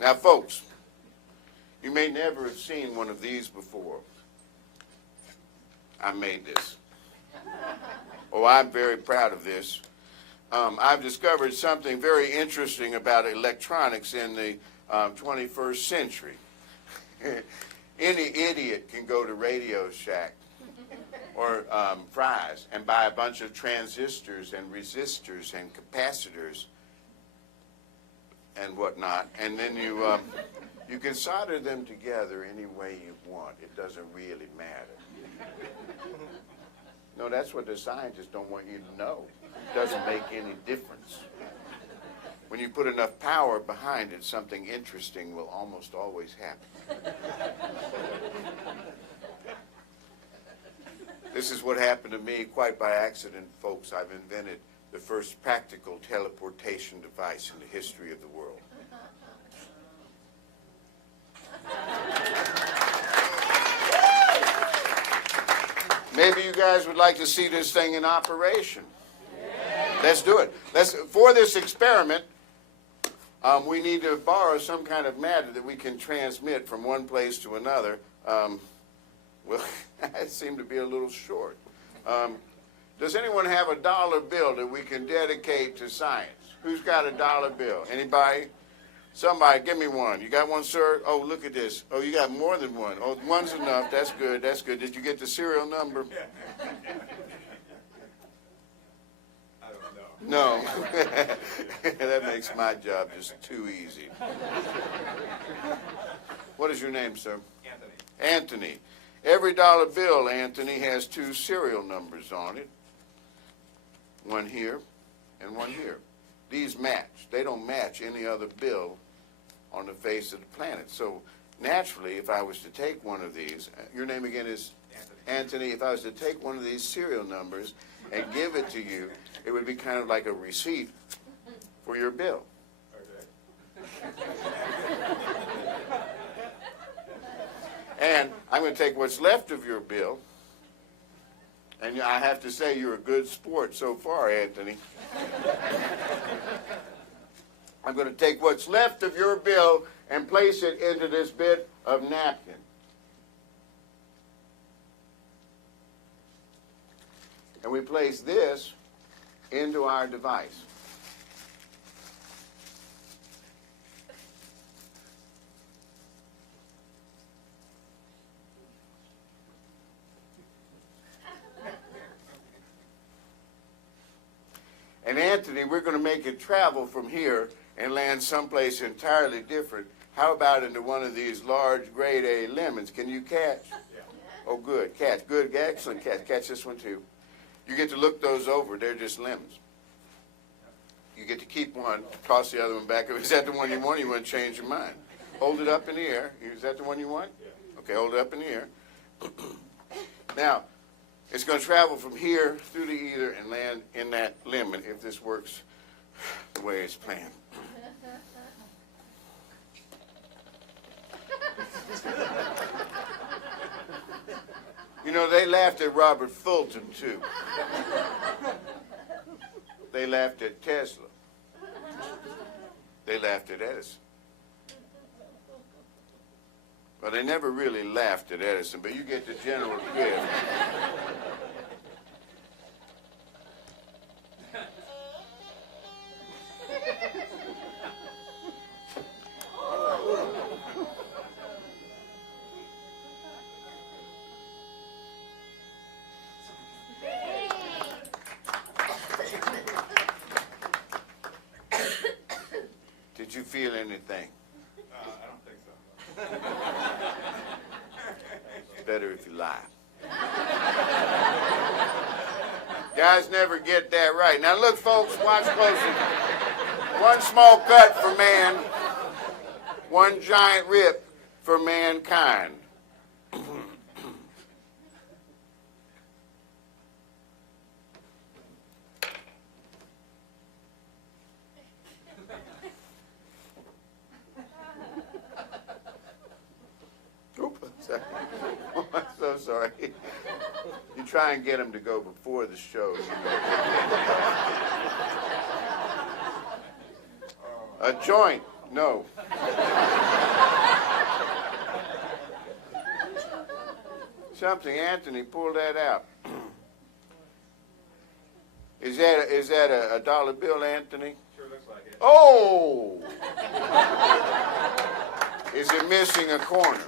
Now, folks, you may never have seen one of these before. I made this. Oh, I'm very proud of this. I've discovered something very interesting about electronics in the 21st century. Any idiot can go to Radio Shack or Fry's and buy a bunch of transistors and resistors and capacitors and whatnot, and then you can solder them together any way you want. It doesn't really matter. No, that's what the scientists don't want you to know. It doesn't make any difference. When you put enough power behind it, something interesting will almost always happen. This is what happened to me quite by accident, folks. I've invented the first practical teleportation device in the history of the world. Maybe you guys would like to see this thing in operation. Let's do it. For this experiment, we need to borrow some kind of matter that we can transmit from one place to another. Well, I seem to be a little short. Does anyone have a dollar bill that we can dedicate to science? Who's got a dollar bill? Anybody? Somebody, give me one. You got one, sir? Oh, look at this. Oh, you got more than one. Oh, one's enough. That's good. That's good. Did you get the serial number? I don't know. No. That makes my job just too easy. What is your name, sir? Anthony. Anthony. Every dollar bill, Anthony, has two serial numbers on it. One here and one here. These match. They don't match any other bill on the face of the planet. So naturally, if I was to take one of these, your name again is Anthony. If I was to take one of these serial numbers and give it to you, it would be kind of like a receipt for your bill. Okay. And I'm going to take what's left of your bill, and I have to say you're a good sport so far, Anthony. I'm going to take what's left of your bill and place it into this bit of napkin. And we place this into our device. And Anthony, we're going to make it travel from here and land someplace entirely different. How about into one of these large grade A lemons? Can you catch? Yeah. Oh, good. Catch. Good. Excellent catch. Catch this one, too. You get to look those over. They're just lemons. You get to keep one, toss the other one back. Is that the one you want? Or you want to change your mind? Hold it up in the air. Is that the one you want? Yeah. Okay, hold it up in the air. Now, it's going to travel from here through the ether and land in that lemon if this works the way it's planned. You know, they laughed at Robert Fulton, too. They laughed at Tesla. They laughed at Edison. Well, they never really laughed at Edison, but you get the general drift. Did you feel anything? I don't think so. It's better if you lie. Guys never get that right. Now look, folks, watch closely. One small cut for man, one giant rip for mankind. Sorry. Oh, I'm so sorry. You try and get them to go before the show. A joint? No. something. Anthony, pull that out. Is that a dollar bill, Anthony? Sure looks like it. Oh! Is it missing a corner?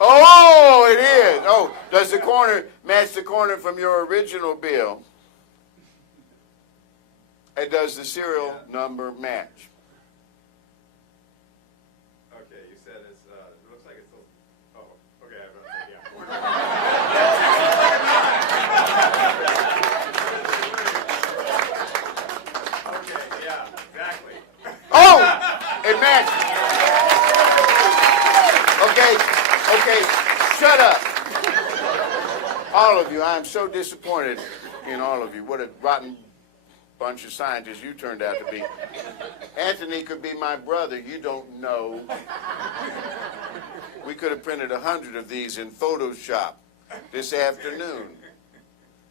Oh, it is. Oh, does the corner match the corner from your original bill? And does the serial number match? Okay, you said it's, it looks like it's, oh, okay, I have yeah. Okay, yeah, exactly. Oh, it matches. Okay, shut up. All of you, I am so disappointed in all of you. What a rotten bunch of scientists you turned out to be. Anthony could be my brother. You don't know. We could have printed 100 of these in Photoshop this afternoon.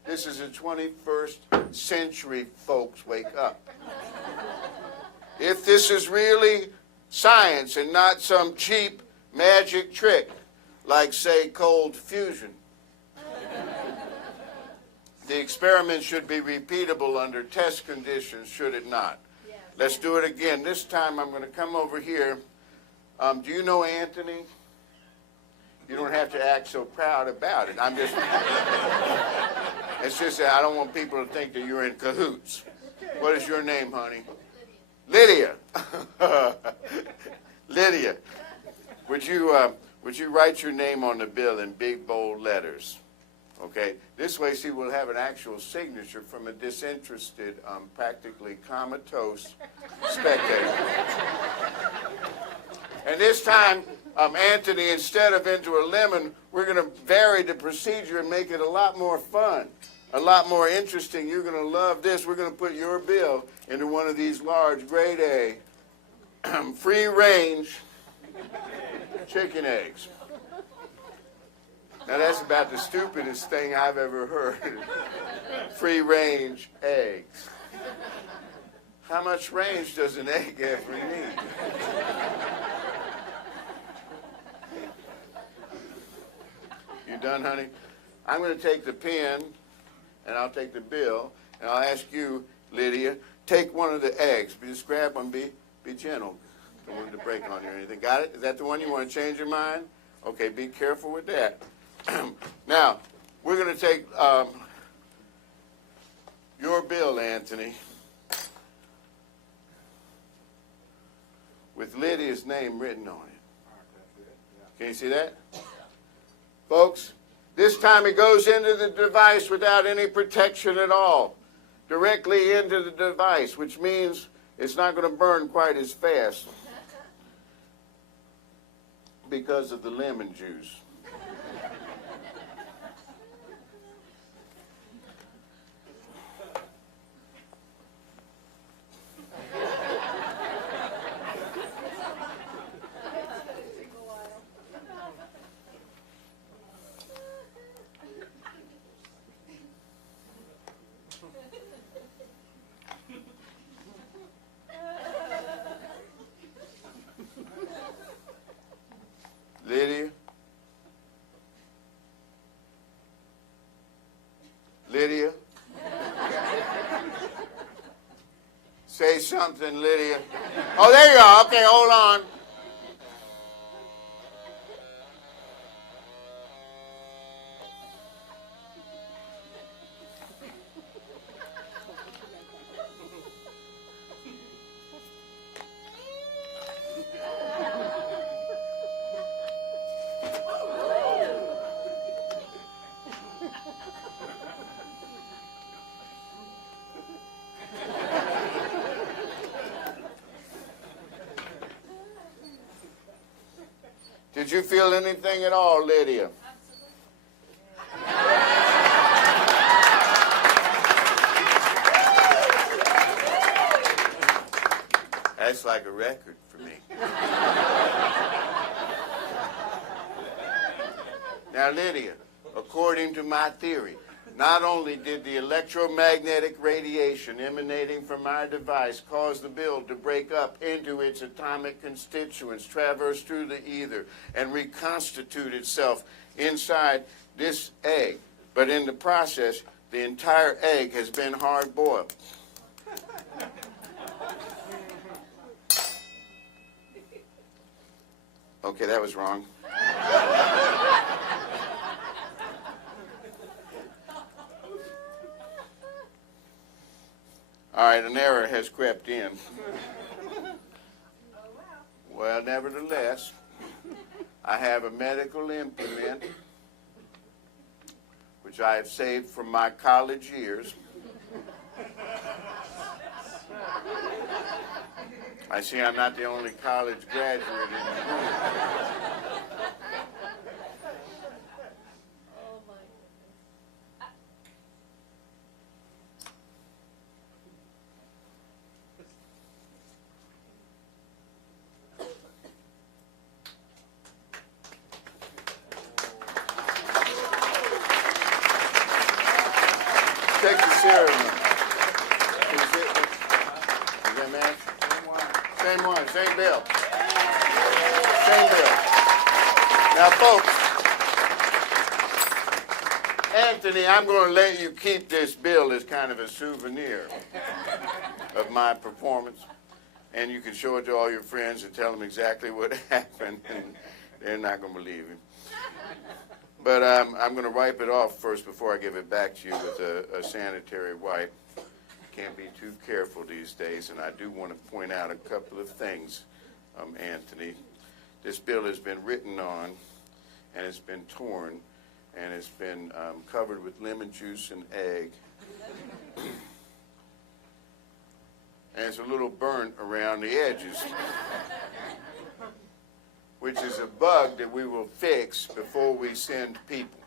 This is the 21st century, folks. Wake up. If this is really science and not some cheap magic trick, like, say, cold fusion, the experiment should be repeatable under test conditions, should it not? Yes. Let's do it again. This time I'm going to come over here. Do you know Anthony? You don't have to act so proud about it. It's just that I don't want people to think that you're in cahoots. What is your name, honey? Lydia. Lydia, would you write your name on the bill in big, bold letters? Okay, this way, see, we'll have an actual signature from a disinterested, practically comatose spectator. And this time, Anthony, instead of into a lemon, we're going to vary the procedure and make it a lot more fun, a lot more interesting. You're going to love this. We're going to put your bill into one of these large grade A free-range chicken eggs. Now, that's about the stupidest thing I've ever heard. Free-range eggs. How much range does an egg ever need? You done, honey? I'm going to take the pen, and I'll take the bill, and I'll ask you, Lydia, take one of the eggs. Just grab one. Be gentle. Don't want it to break on you or anything. Got it? Is that the one you want to change your mind? Okay, be careful with that. Now, we're going to take your bill, Anthony, with Lydia's name written on it. Can you see that? Folks, this time it goes into the device without any protection at all, directly into the device, which means it's not going to burn quite as fast because of the lemon juice. Lydia? Lydia? Say something, Lydia. Oh, there you are. Okay, hold on. Did you feel anything at all, Lydia? That's like a record for me. Now, Lydia, according to my theory, Not only did the electromagnetic radiation emanating from our device cause the build to break up into its atomic constituents, traverse through the ether, and reconstitute itself inside this egg, but in the process, the entire egg has been hard-boiled. Okay, that was wrong. All right, an error has crept in. Well, nevertheless, I have a medical implement which I have saved from my college years. I see I'm not the only college graduate in the room. Check the serial number. Is that match? Same one, same bill. Same bill. Now, folks, Anthony, I'm going to let you keep this bill as kind of a souvenir of my performance. And you can show it to all your friends and tell them exactly what happened, and they're not going to believe you. But I'm going to wipe it off first before I give it back to you with a sanitary wipe. Can't be too careful these days, and I do want to point out a couple of things, Anthony. This bill has been written on, and it's been torn, and it's been covered with lemon juice and egg. And it's a little burnt around the edges, which is a bug that we will fix before we send people.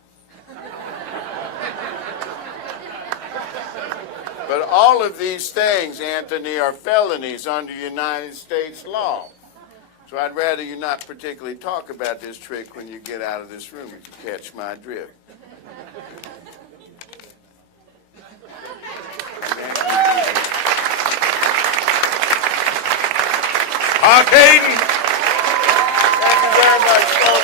But all of these things, Anthony, are felonies under United States law. So I'd rather you not particularly talk about this trick when you get out of this room, if you catch my drift. Pop Haydn! Thank you very much, folks.